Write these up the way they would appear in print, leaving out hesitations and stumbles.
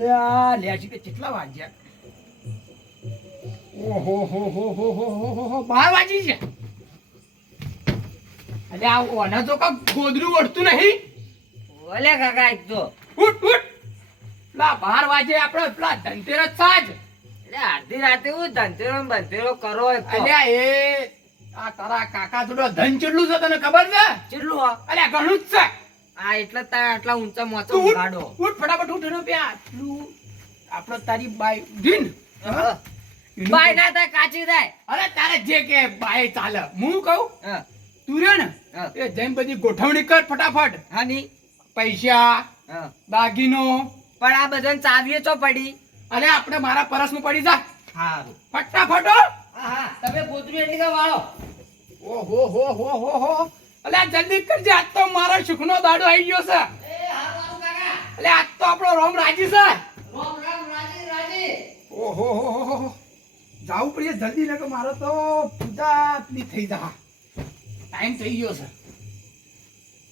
અલ્યા લ્યા છે કે કેટલા વાગ્યા? ઓહો હો હો હો હો હો હો 12 વાગી છે. અલ્યા ઓના તો કા ગોદરું વળતું નહીં. ઓલે કાકા એક તો ઉઠ ઉઠ. પેલા 12 વાગે આપણે પેલા ધનતેરસ સાજ. એટલે અડધી રાતે હું ધંધેરો ને બંધેરો કરો એક તો. અલ્યા એ આ તારા કાકા થોડો ધન કેટલું છે તને ખબર છે? કેટલું હો? અલ્યા ઘણું જ છે. આ એટલે તાર આટલા ઊંચા મોચો તું ઉઠ, ગાડો. ઉઠ ફટાફટ ઉઠ એનો પ્યા આટલું આપણે તારી બાઈ દિન બાય ના થાય કાચી થાય. અરે તારે જે કે બાઈ ચાલે હું કહું હા તું રે ને હા. એ જેમ બધી ગોઠવણી કર ફટાફટ. હા ની પૈસા હા. દાગીનો પણ આ બધાને ચાવીએ ચો પડી. અને આપણે મારા પરસમાં પડી જા હારું. ફટાફટ હો. હા હા તમે ગોતરી એટલી કા વાળો. ઓહો હો હો હો હો અલ્યા જલ્દી કરજે આજ તો મારા સુખનો દાડો આવી ગયો છે. એ હારું કાકા. અલ્યા આજ તો આપણો રોમ રાજી છે. રામ રામ રાજી રાજી. ઓહો હો હો હો જાવું પડે જલ્દી ને કે મારો તો પૂજા ની થઈ જા ટાઈમ થઈ ગયો છે.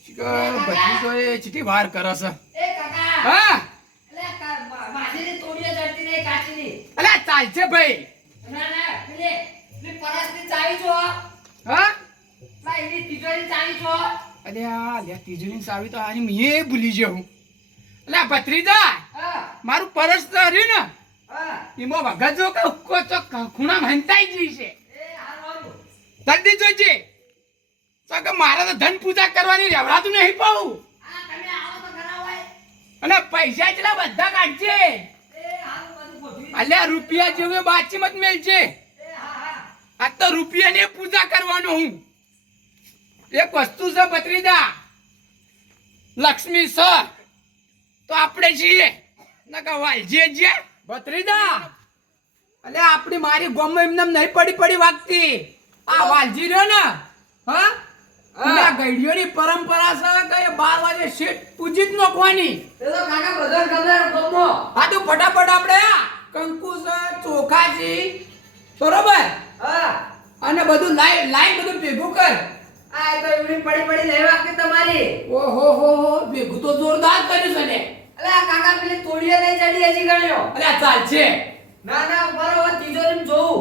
શિકર બધી તો એ ચીટી વાર કરે છે. એ કાકા. હા એટલે માસીની તોડીએ જડતી નહીં કાચીની. અલ્યા ચાલશે ભાઈ. ના ના પેલી પરસની ચાવી છો. હા ના એની તિજોરી ચાવી છો. અલ્યા લે તિજોરી ચાવી તો આની મેં ભૂલી ગયો હું. અલ્યા ભત્રીજા હા મારું પરસ તો રહ્યું ને હા. એમાં વગજો કે ઉક્કો તો ખૂણા હંતાઈ ગઈ છે. એ હારું. જલ્દી જોજે તો કે મારે તો ધન પૂજા કરવાની રેવડાતું નહીં પાઉં. આ તમે આવો તો ખરા હોય. અને પૈસા જેટલા બધા કાઢજે. એ હારું બધું ગોઠવી. અલ્યા રૂપિયા જેવું બાચી મત મેલજે. એ હા હા. આ તો રૂપિયાની પૂજા કરવાનો હું. એક વસ્તુ છે ભત્રીજા લક્ષ્મી છે તો આપણે છીએ નકા વાલજીએ જે ભત્રીજા. અલ્યા આપણી મારી ગોમમાં એમને નહીં પડી વાગતી. આ વાલજી રહ્યો ને હા આ ગઈડીઓની પરંપરા છે કે 12 વાગે શેઠ પૂજી જ નોખવાની. એ તો કાકા બધા ખબર ગમો. હા તો ફટાફટ આપણે કંકુ છે ચોખા છે બરોબર હા. અને બધું લાઈન બધું ભેગું કર. આ તો એવડી પડી લેવા કે તમારી. ઓહો હો હો ભેગું તો જોરદાર કર્યું છે ને. અલે આ કાકા પેલી તોડીએ નહીં ચડી હજી ગણ્યો. અલ્યા ચાલશે. ના ના બરોબર તિજોરીમાં જોઉં.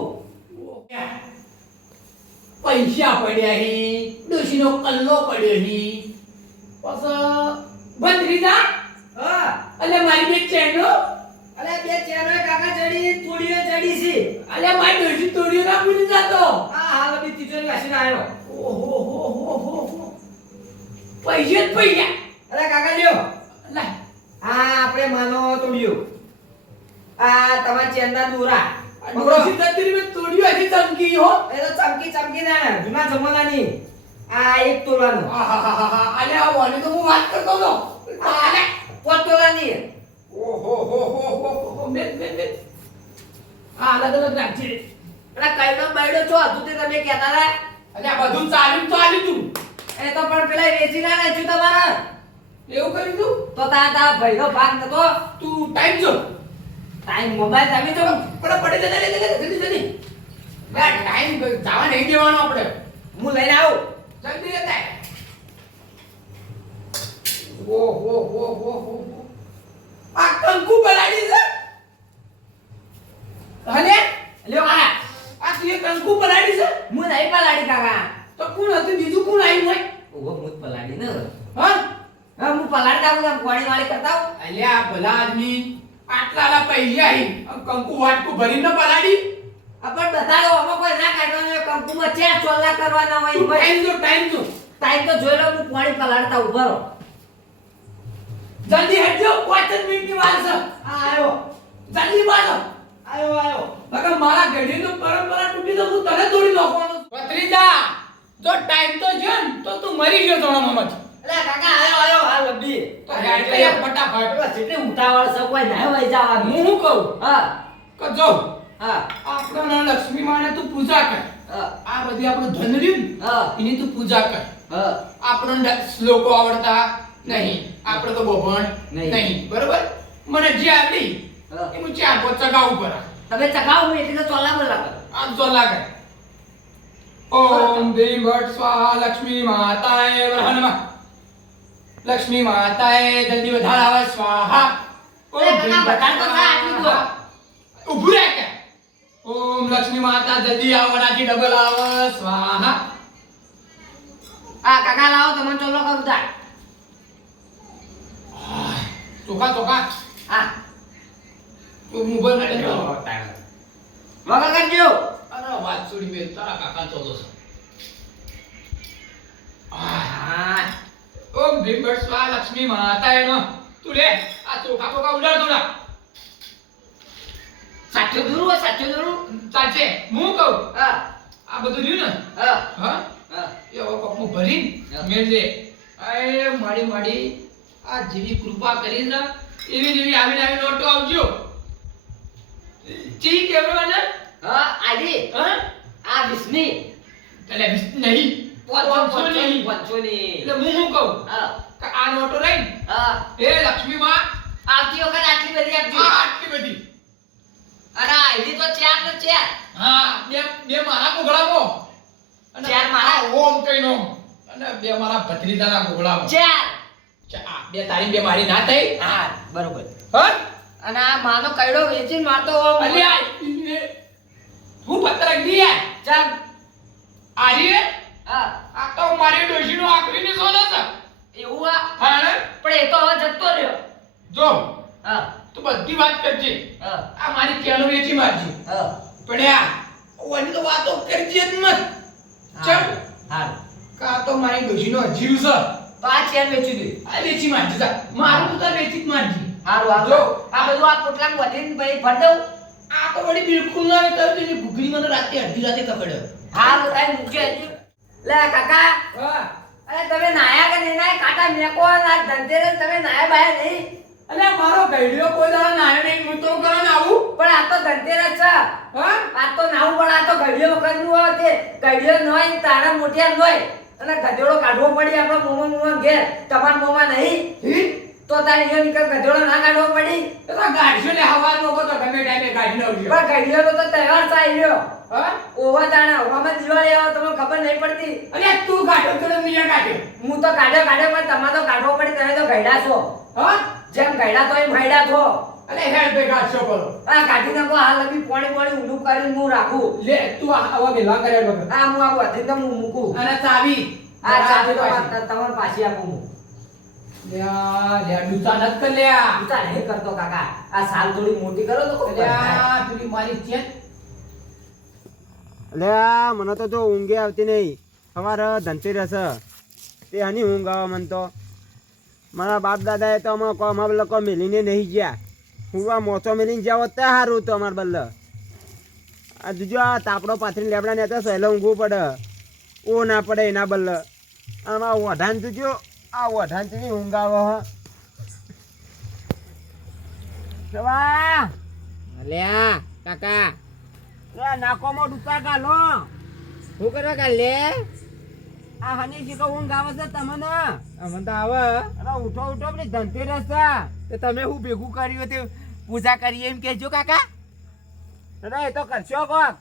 પૈસા પડ્યા હી ડોશીનો કલ્લો પડ્યો હી પછી ભત્રીજા હા. અલ્યા મારી બે ચેનો અલે બે ચેનો કાકા ચડી તોડીએ ચડી છે. અલ્યા મારી ડોશી તોડ્યો ના ભૂલી જાતો. આ હાલ બી તિજોરી વાસીને આવ્યો. ઓહો હો હો હો હો પૈસા જ પૈસા. અલે કાકા લ્યો. અલ્યા આ આપણે માનો તોડ્યું. આ તમારા ચેનના દોરા. ડોશી તત્રી મે તોડ્યો હજી ચમકી હો. એ તો ચમકી ના જૂના જમાનાની. આ એક તોલાનું. આહાહાહા અલ્યા ઓને તો હું વાત કરતો હતો. આ પોત તોલાની. ઓહો હો હો હો બે આ અલગ અલગ રાખજે. અલે કઈનો બૈડો છો હતું તે તમે કહેતા હતા. અલ્યા બધું ચાલ્યું તું. એ તો પણ પેલા વેચી ના નાખ્યું તમારા. એવું કર્યું તું તો તા ભાઈનો ભાગ નતો. તું ટાઈમ જો ટાઈમ મોબાઈલ તમે તો પડે જલ્દી બે ટાઈમ જવા નહીં દેવાનો આપણે. હું લઈને આવું. જલ્દી લેતા ઓહો આ કંકુ બલાડી છે હલે લ્યો કાકા. આ તું કંકુ બલાડી છે હું નહીં પલાડી કાકા. તો કોણ હતું બીજું કોણ આવ્યું હોય? ઓહો હું જ પલાડી ને. હા હા હું પલાડતા હું આમ પાણી વાળી કરતા હું. અલ્યા ભલા આદમી આટલા પૈસા હી કંકુ વાટકું ભરીને પલાડી. પણ બતાડો આમાં કોઈ ના કાઢવાનો કંકુમાં ચાર ચોલા કરવાના હોય તું ભાઈ. ટાઈમ જો ટાઈમ તો જોઈ લો હું પાણી પલાડતા ઉભો રહો. જલ્દી હટજો 5 મિનિટની વાર છે. આ આવ્યો જલ્દી બાજો આવ્યો. અગર મારા ગઢીનો પરંપરા તૂટી તો હું તને તોડી નાખવાનો. ભત્રીજા જો ટાઈમ તો જો ને તો તું મરી ગયો થોડા મમત. અલે કાકા આવ્યો આ લબ્બી. તો એટલે યાર ફટાફટ પેલા જેટલી ઉતાવળ છે કોઈ ના વઈ જવાનું. હું શું કહું હા કે જો હા આપણને લક્ષ્મી માને તું પૂજા કર. હા આ બધી આપણું ધન રહ્યું ને હા એની તું પૂજા કર. હા. આપણને શ્લોકો આવડતા નહીં આપણે તો બોભણ નહીં. નહીં બરોબર મને જે આવડી હા. એ હું ચાર પોત ચગાવું પર તમે ચકાવો હું એટલે તો ચોલા બોલા કરો. આમ તો લાગે. ઓમ ભીમ ભટ્ટ સ્વાહા લક્ષ્મી માતાએ વરહનમાં લક્ષ્મી માતાએ જલ્દી વધારાવા સ્વાહા કાકા બધાને તો સા આટલી દો. ઊભું રહે કે ઓમ લક્ષ્મી માતા જલ્દી આવો નાથી ડબલ આવો સ્વાહા આ કાકા લાવો તમને ચોલો કરું તા. ચોખા ચોખા હા તું મોબાઈલ માટે વગર કરજો. અરે વાત છોડી બે તારા કાકા ચોલો છે હા ઓમ ભીમ ભટ સ્વાહ લક્ષ્મી માતા એનો તું લે આ ચોખા ચોખા ઉડાડ દોડા સાચું દૂર સાચું દૂર. ચાલશે હું કહું હા આ બધું રહ્યું ને હા હા હા એ હવે કોકનું ભરીને મેળ દે અરે માડી માડી આ જેવી કૃપા કરી ને એવી જેવી આવીને આવીને લોટો આવજો ચી કેવડો ને હા આજી હા આ વિષ્ણી એટલે નહીં પાંચસો નહીં ની. એટલે હું શું કહું હા કે આ લોટો રહી હા એ લક્ષ્મી માં આવતી વખત આટલી બધી આપજો. આટલી બધી અરે એની તો ચાર ને ચાર. હા બે બે મારા ગોગળામાં અને ચાર મારા. આ ઓમ કઈનો અને બે મારા ભત્રીજાના ગોગળામાં ચાર. આ બે તારી બે મારી ના થઈ હા બરોબર. હા અને આ માનો કઈડો વેચીને મારતો અલ્યા હું પત્રક દી ચાલ. આરી હા આ તો મારી ડોશીનો આખરીની સોનો છે એવું આ હા પણ એ તો હવે જતો રહ્યો. જો હા તું બધી વાત કરજે હા આ મારી કેનો વેચી મારજી હા પણ આ ઓની તો વાતો કરજે જ મત ચમ હા કા તો મારી ડોશીનો જીવ છે તો આ ચેર વેચી દે. આ વેચી મારજી જા મારું તું તાર વેચી જ મારજી હારું હારું. જો. આ બધું આ પોટલામાં વધીને ભાઈ ભર દઉં. આ તો વળી બિલકુલ ના આવે તો તેની ઘૂઘરી મને રાતે અડધી રાતે કપડ્યો હા બતાય મૂકે હજી. લે કાકા હા અરે તમે નાયા કે નહીં નાયા કાકા મેકો આ ધનતેરસ તમે નાયા બાયા નહીં. અલે મારો ગઈડિયો કોઈ દાડો નાયો નહીં હું તો કરો ને આવું પણ આ તો ધનતેરસ છે. હા આ તો નાવું પણ આ તો ઘડિયો વખતનું હોય તે ઘડિયો ન હોય ને તારા મોટિયા ન હોય અને ગધેડો કાઢવો પડી આપણો મોમાં ઘેર તમારા મોમાં નહીં હી તો તારે ઈયો નીકળ ગધેડો ના કાઢવો પડી. તો ગાડશો ને હવાનો કો તો ગમે ટાઈમે કાઢી લાવજો પણ ઘડિયાનો તો તહેવાર થાય રહ્યો. હા ઓવા તાણા હવામાં દિવાળી આવે તમને ખબર નહીં પડતી. અલે તું કાઢો તો મિયા કાઢ્યો હું તો કાઢ્યો પણ તમારે તો કાઢવો પડી. તમે તો ગયડા છો. હા જેમ ગયડા તો એમ ગયડા છો. અલે હેડ બે કાઢશો કરો આ કાઢી નાખો હાલ અભી પોણી ઊંડું કરીને હું રાખું. લે તું આવા બેલા કરે વગર આ હું આવું હતી તો હું મૂકું. અને ચાવી આ ચાવી તો તમારે પાછી આપું હું. લ્યા લે દુતા નત કર લ્યા તું તાર નહીં કરતો કાકા. આ સાલ થોડી મોટી કરો તો કોક થાય. લ્યા પેલી મારી ચેન અલ્યા મને તો જો ઊંઘે આવતી નહીં. સવારે ધનતેરસ તે હની ઊંઘ આવે મને તો. મારા બાપ દાદાએ તો અમારા લોકો મેલીને નહીં ગયા. હું આ મોચો મેલીને જ્યાં હોત ત્યાં સારું હતું અમારા બલ્લ. આ જોજો આ તાપડો પાથરીને લેબડા ને હતા સહેલો ઊંઘવું પડે. ઓ ના પડે એના બલ્લ. આમાં વઢાન જોજો આ વઢાન થી ઊંઘ આવે હ. સવા અલ્યા કાકા નાકોમાં ડૂબતા ગાલો શું કરવા ગાલે આ હની શીખો ઊંઘ આવે છે તમને અમને તો આવે અરે ઉઠો ઉઠો પેલી ધનતેરસ છે તમે શું ભેગું કર્યું તે પૂજા કરીએ એમ કહેજો કાકા અરે એ તો કરશો કોક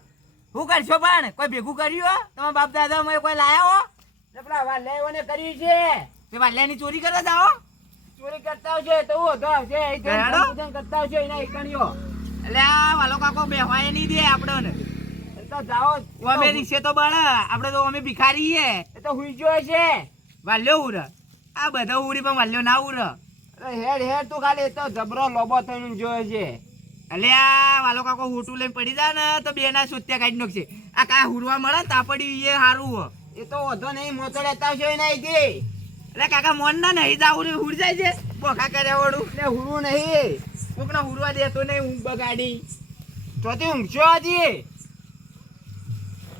શું કરશો પણ કોઈ ભેગું કર્યું તમારા બાપ દાદા મેં કોઈ લાયા હો પેલા વાલ્યાઓને કર્યું છે તે વાલ્યાની ચોરી કરવા જાઓ ચોરી કરતા આવશે તો હું હતો આવશે પૂજન કરતા આવશે એના એકણીઓ એટલે આ વાલો કાકો બેહવાય નહીં દે આપણને તો જાઓ અમે રીસે તો બળ આપણે તો અમે ભિખારી હે એ તો હુઈ ગયો છે વાલ્યો ઉર આ બધા ઉરી પણ વાલ્યો ના ઉર અરે હેડ હેડ તું ખાલી તો જબરો લોબો થઈને જોયે છે એટલે આ વાલો કાકો હુટું લઈને પડી જાય ને તો બે ના સુત્યા કાઢી નાખશે આ કાંઈ હુરવા મળે તાપડી એ સારું એ તો વધો નહીં મોતો લેતા આવશે નહીં દે એટલે કાકા મોન ના નહીં જાવું હુર જાય છે બોખા કર્યા વાળું એટલે હુરવું નહીં કોકના હુરવા દેતો નહીં ઊંઘ બગાડી ચોથી ઊંઘશો હજી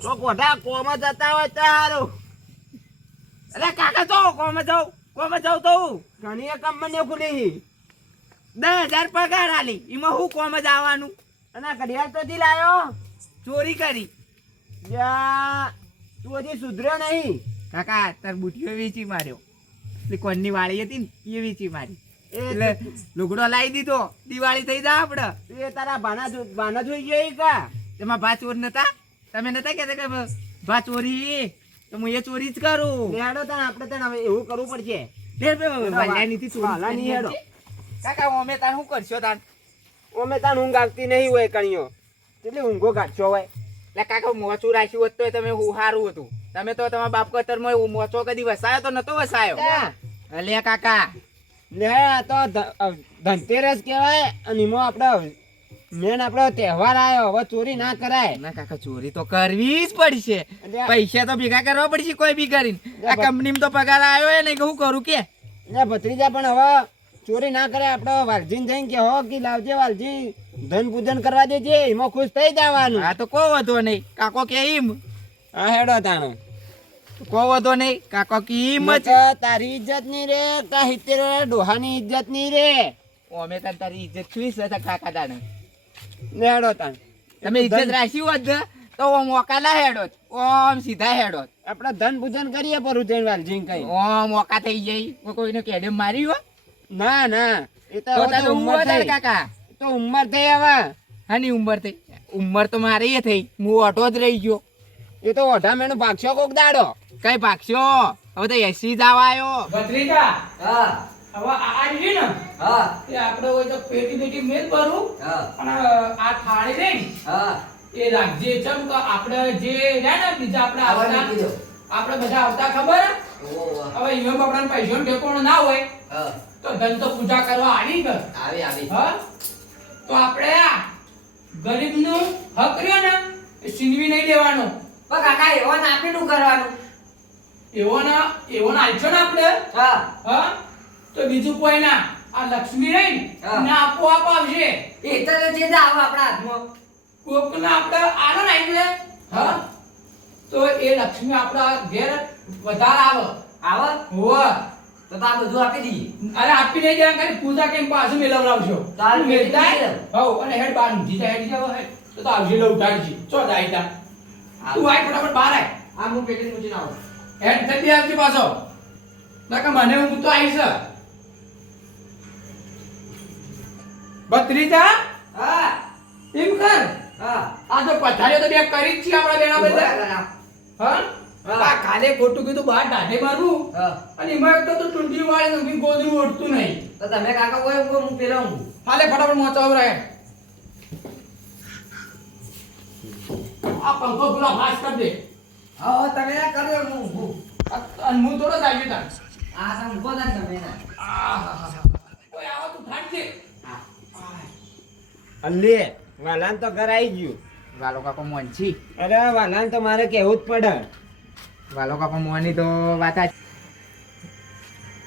તો કોઠા કોમ જતા હોય તો સારું એટલે કાકા તો કોમ જાઉં તો ઘણી કંપનીઓ ખુલી 10,000 પગાર આલી એમાં હું કોમ જ આવવાનું અને ઘડિયાળ તો થી લાયો ચોરી કરી તું હજી સુધર્યો નહીં કાકા તાર બુટીઓ વેચી માર્યો એટલે કોણની વાળી હતી ને એ વેચી મારી એટલે લુગડો લાવી દીધો દિવાળી થઈ જાય આપડે એ તારા ભાના જોઈ ગયો કા તેમાં ભા ચોર નતા તમે નતા કહેતા કે ભા ચોરી તો હું એ ચોરી જ કરું હેડો તને આપણે તને હવે એવું કરવું પડશે વાલ્યાની ચોરી કાકા અમે તાર શું કરશો તાર અમે તાન ઊંઘ આવતી નહીં હોય કણીઓ કેટલી ઊંઘો ગાંઠશો હોય એટલે કાકા મોચું રાખ્યું હોત તો તમે સારું હતું તમે તો તમારા બાપ કતરમાં મોચો કદી વસાયો તો નતો વસાયો અલ્યા કાકા લે આ તો ધનતેરસ કહેવાય અને એમાં આપણે મેન આપણો તહેવાર આવ્યો હવે ચોરી ના કરાય ના કાકા ચોરી તો કરવી જ પડશે પૈસા તો ભેગા કરવા પડશે કોઈ બી કરીને આ કંપનીમાં તો પગાર આવ્યો એ નહીં કે હું કરું કે ભત્રીજા પણ હવે ચોરી ના કરે આપણે વાલજીને જઈને કે હો કે લાવજે વાલજી ધન પૂજન કરવા દેજે એમાં ખુશ થઈ જવાનું આ તો કો વધો નહીં કાકો કે એમ હા હેડો તાણો કો વધો નહીં કાકો કે એમ જ તારી ઇજ્જત નહીં રે કા હિતેર ડોહાની ઇજ્જત નહીં રે અમે તારી ઇજ્જત ખુશ હતા કાકા દાને ને હેડો તાણ તમે ઇજ્જત રાખી હોત ને તો ઓમ મોકા ના હેડો ઓમ સીધા હેડો આપણે ધન પૂજન કરીએ પર જઈને વાલજી કઈ ઓમ મોકા થઈ જાય કોઈને કેડેમ મારી હો ના ના એ તો તારે ઉંમર ઉંમર થઈ કાકા તો ઉંમર થઈ હવે હાની ઉંમર થઈ ઉંમર તો મારે એ થઈ હું ઓટો જ રહી ગયો એ તો ઓઢા મેનું ભાગશો કોક દાડો કઈ ભાગશો હવે તો 80 જ આવ્યો ભત્રીજા હા હવે આ છે ને હા એ આપણે હોય તો પેટી બેટી મેલ ભરું હા અને આ થાળી રહી ને હા એ રાખજે ચમ કે આપણે જે રહ્યા ને બીજા આપણે આવવાનું આવતા કીધું. આપણે બધા આવતા ખબર હે? ઓહો. હવે ઈમાં બાપડાને પૈસાનો ઠેકાણો ના હોય હા તો ધન તો પૂજા કરવા આવી કર આવી હા તો આપણે આ ગરીબનું હક રહ્યો ને એ છીનવી નહીં દેવાનો પણ કાકા એવો આપીનું કરવાનું એવો ના આલશો ને આપણે હા હા તો બીજું કોઈ ના આ લક્ષ્મી રહી હા. ને આપોઆપ આવશે એ તો જે આવો આપણા હાથમાં કોકના આપણે આનો ને એટલે હા તો એ લક્ષ્મી આપણા ઘેર વધારે આવે આવો હોવ તો આ બધું આપી દઈએ અરે આપી નહીં દેવા ખાલી પૂજા કરીને પાછું મેળવડાવશો તાર તું મેળવી મેળતાય? દેવ. હોવ અને હેડ બાર ઊંઘી જાય હેડ જાવ હેડ તો આવજે લે ઉઠાડજી ચો જાય તા તું આય ફટાફટ બહાર આય આ હું પેટી મૂકીને આવું હેડ જલ્દી આવજે પાછો નકર મને હું તો આવીશ ભત્રીજા હા એમ કર હા આ તો પથારીઓ તો બે કરી જ છીએ આપણા બેના બધા હા હા હા. આ કાલે ખોટું કીધું બહાર ઢાઢે મારવું હા અને એમાં એક તો ટુંટી વાળી નથી ગોદરું ઓઢતું નહીં તો તમે કાકા કોઈ હું પેલા હું હાલે ફટાફટ મોચાવ રહે આ પંખો પૂરા ફાસ કરી દે હા તમે ના કર્યો હું ઊભું. અને હું થોડો જ આવી તા આ સમ ઊભો ના તમે ના કોઈ આવો તું થાકજે અલ્લે વાલાન તો ઘર આવી ગયું વાલો કાકો મોનછી અરે વાલાન તો મારે કેવું જ પડે વાલો કાકો મોની તો વાત આ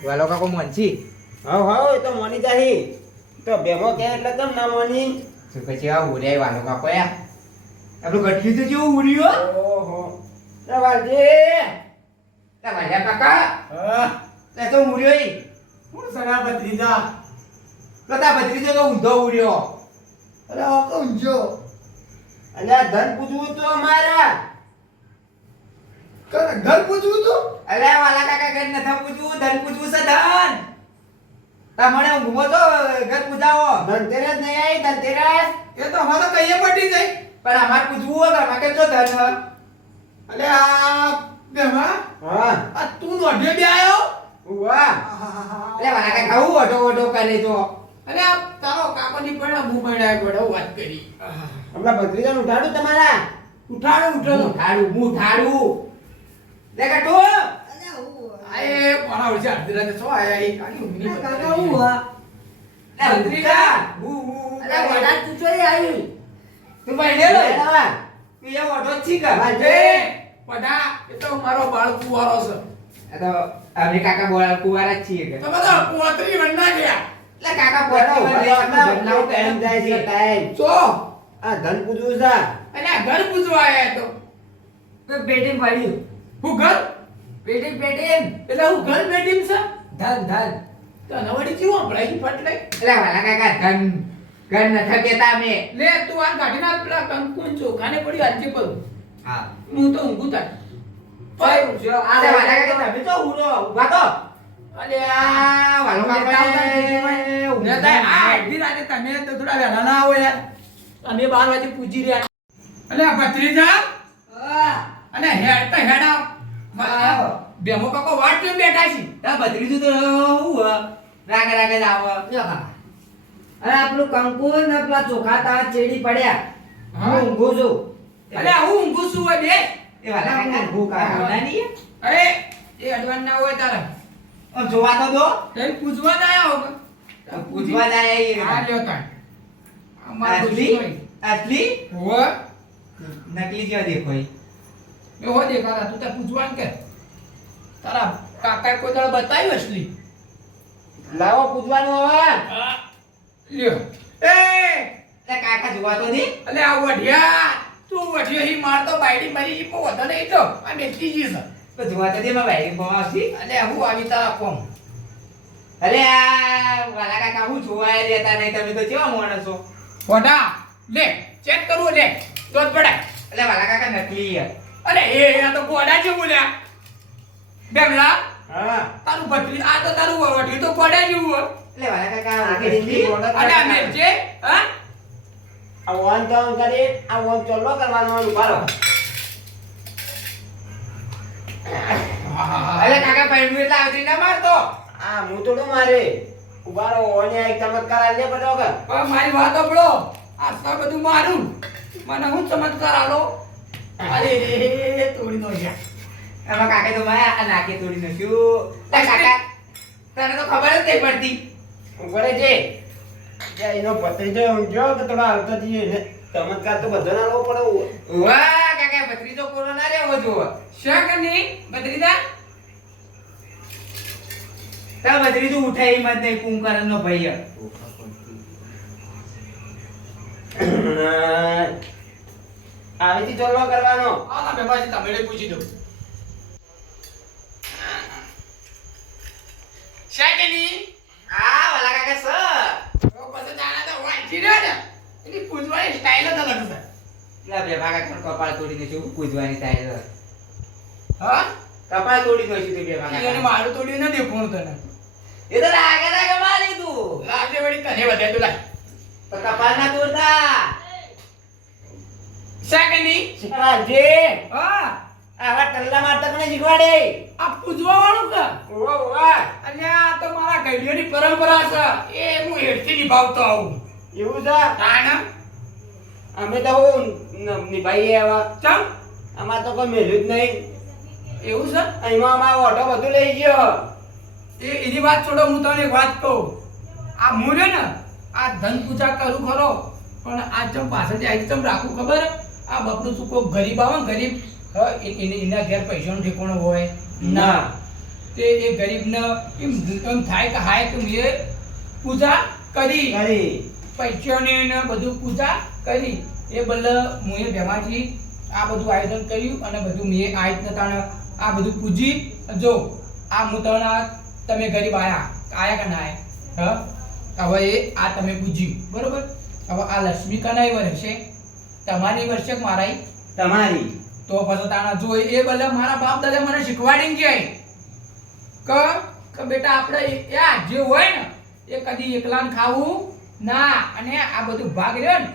વાલો કાકો મોનછી હવ હવ એ તો મોની જાહી તો ભેગો કે એટલે તમ ના મોની શું પછી આ ઉડ્યા વાલો કાકો યા આપણું ગઠ્યું તો જેવું ઉડ્યો ઓહો તો વાલજી લે વાલ્યા કાકા લે તો ઉડ્યો ઈ હું સગા ભત્રીજા કદા ભત્રીજો તો ઊંધો ઉડ્યો અરે આ તો ઊંઝો અલ્યા ધન પૂછવું તો અમારા ઘર પૂછવું તું અલે વાલા કાકા ઘર નથી પૂછવું ધન પૂછવું છે ધન તમને ઊંઘવો તો ઘર પૂજાવો ધનતેરસ નહીં આવી ધનતેરસ એ તો અમારે તો કહીએ પડી જાય પણ અમાર પૂછવું હોય ઘરમાં કે જો ધન હ અલે આ બેમાં હા આ તું નોઢે બે આયો વાહ અલે વાલા કાકા હું ઓટો ઓટો કરે તો અરે આ તારો કાકો ની પણ હું પણ બડો વાત કરી હમણાં ભત્રીજાનું ઉઠાડું તમારા ઉઠાડો ઉઠાડો હું ઠાડું લે કાટો આએ પણ આવશે અડધી રાતે સો આયા એ કાકી ઊંઘી નહીં કાકા હું હા લે ભત્રીજા અરે વડા તું ચોરી આવી તું ભાઈ લે લાવા. તું એ ઓટો જ છી કર એ પડા એ તો મારો બાળ કુવારો છે આ તો અમે કાકા બોલા કુવારા જ છીએ કે તો બધા પોતરી વંડા ગયા લે કાકા બરો, પોતે બરો, આપણો ટાઈમ જાય છે ટાઈમ તો આ ધન પૂજવું છે અને આ ઘર પૂજવા આયા તો તો પેટી પડ્યું હું ઘર પેટી એટલે હું ઘર બેઠી છે ધન ધન તો નવડી કેવું હંભળાઈ ફટલે લે વાલા કાકા ધન ઘર ન થકેતા મે લે તું આ કાઢી નાખ પેલા કંકુન ચોખાને પડી આજે પર હા હું તો ઊંઘું થાય કોઈ પૂછ્યો લે આ વાલા કાકા તમે તો ઉભા તો અલે આ વાલો કાકા ને તાય આ અડધી રાતે તમે તો થોડા વહેલા ના આવો યાર અમે 12 વાગે પૂજી રહ્યા અલે આ ભત્રીજા હા અને હેડ તો હેડા આવો. બેમો કાકો વાટ કેમ બેઠા છે તા બદરીજું તો હું રાગ રાગ જ આવ લ્યો કાકા અને આપણું કંકુ ને પેલા ચોખા તા ચેડી પડ્યા હા? હું ઊંઘું છું અલે હું ઊંઘું છું હોય બે એ વાલા કાકા ભૂખ ના નહીં અરે એ અડવાન ના હોય તારે જોવા તો દો તઈ પૂછવા ના આવ્યો પૂછવા જાય આ લ્યો તાણ અમારું અસલી હોય અસલી હોવે નકલી જેવા દેખાય એ હો દેખાતા તું તાર પૂછવાનું કે તારા કાકા કોઈ દાડો બતાવ્યું અસલી લાવો પૂછવાનું હવે લ્યો એ કાકા જોવા તો દે અલે આ વઢિયા તું વઢિયો હી મારતો બાયડી મારી ઈ પો વધો નહીં તો આ બેટી જી છે તો જોવા તો દે માં ભાઈ પહોંચી અલે હું આવી તારા કોમ અલે આ વાલા કાકા હું જોવાય રહેતા નહીં તમે તો કેવા માણસો વઢા લે ચેક કરવું લે દોત પડાય અલે વાલા કાકા નકલી યાર અરે એ આ તો ગોડા જેવું લ્યા બેમલા હા તારું ભત્રી આ તો તારું વઢિયું તો ગોડા જેવું હો અલે વાલા કાકા નકલી અલે આ મેલજે હા આ વન જાઉં કરી આ વન ચોલ્લો કરવાનો ઉભારો અલે કાકા પૈણું એટલે આવતી ના મારતો આ હું થોડું મારે ઉભારો ઓને એક ચમત્કાર આલે પડો કે પણ મારી વાત સાંભળો આ તો બધું મારું મને હું ચમત્કાર આલો અરે રે તોડી નો જા એમાં કાકા તો માયા આ નાકે તોડી નાખ્યું લે કાકા તને તો ખબર જ નહીં પડતી ઉભરે છે ત્યાં એનો ભત્રીજો ઊંઘ્યો કે થોડા હાલતો જઈએ ને ચમત્કાર તો બધો ના લાવવો પડે વાહ કાકા ભત્રીજો કોનો ના રેવો જો શકની બદ્રીદા તા ભત્રીજો ઉઠાઈ મત નહીં કુંકરણ નો ભાઈ આવીથી ચોલ્લો કરવાનો આ ના બેબાજી તમે પૂછી દો શકની આ વાલા કાકા સર તો પછી જાણા તો વાંચી રહ્યો ને એની પૂછવાની સ્ટાઈલ જ અલગ છે લા બે ભાગા કોણ કપાળ તોડીને શું પૂજવાની થાય હા કપાળ તોડી નાખ્યું તે બે એને ભાગા મારું તોડ્યું નથી કોણ તને એ તો રાગે રાગે મારી તું લાજે વળી તને વધારે તો લાય તો કપાળ ના તોડતા શકની શિવરાજે હા આવા ટલ્લા મારતા કોને શીખવાડે આ પૂજવા વાળું કે ઓહો વાહ અને આ તો મારા ગઈડિયોની પરંપરા છે એ હું હેડથી નિભાવતો આવું એવું છે તાણ અમે તો હું નિભાઈએ આવા ચમ આમાં તો કોઈ મેલ્યું જ નહીં એવું છે અહીંમાં અમારો ઓટો બધું લઈ ગયો એની વાત છોડો હું તને એક વાત કહું આ હું રે ને આ ધન પૂજા કરું ખરો પણ આ ચમ પાછળથી આવી ચમ રાખું ખબર આ બપડું શું કોઈ ગરીબ આવે ને ગરીબ એના ઘેર પૈસાનું ઠેકાણું હોય ના તે એ ગરીબને એમ થાય કે હાય કે મેં પૂજા કરી પૈસાની ને બધું પૂજા કરી એ બદલે મુએ ભેમાથી આ બધું આયોજન કર્યું અને બધું મેં આ રીતના તાણે આ બધું પૂજી જો આ હું તને તમે ગરીબ આયા કે ના આયા હવે એ આ તમે પૂજ્યું બરોબર હવે આ લક્ષ્મી કનાઈ વર્ષે તમારી વર્ષે કે મારાઈ તમારી તો પછી તાણા જો એ બદલે મારા બાપ દાદા મને શીખવાડીને ગયા કે બેટા આપણે આ જે હોય ને એ કદી એકલાને ખાવું ના અને આ બધું ભાગ રહ્યો ને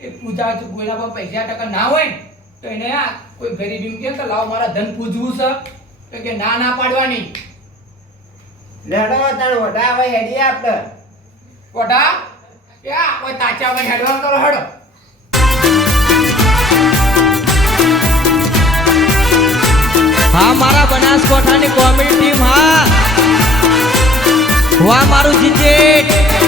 એ પૂજા કોઈના પર પૈસા ટકા ના હોય ને તો એને આ કોઈ ગરીબ એમ કે લાવ મારા ધન પૂજવું છે તો કે ના ના પાડવાની લેડો તાણ વડા હવે હેડી આપણે કોટા કે આ કોઈ તાચા ભાઈ હેડવાનું કરો હેડો હા મારા બનાસકોઠાની કોમેડી ટીમ હા વાહ મારું જીજેટ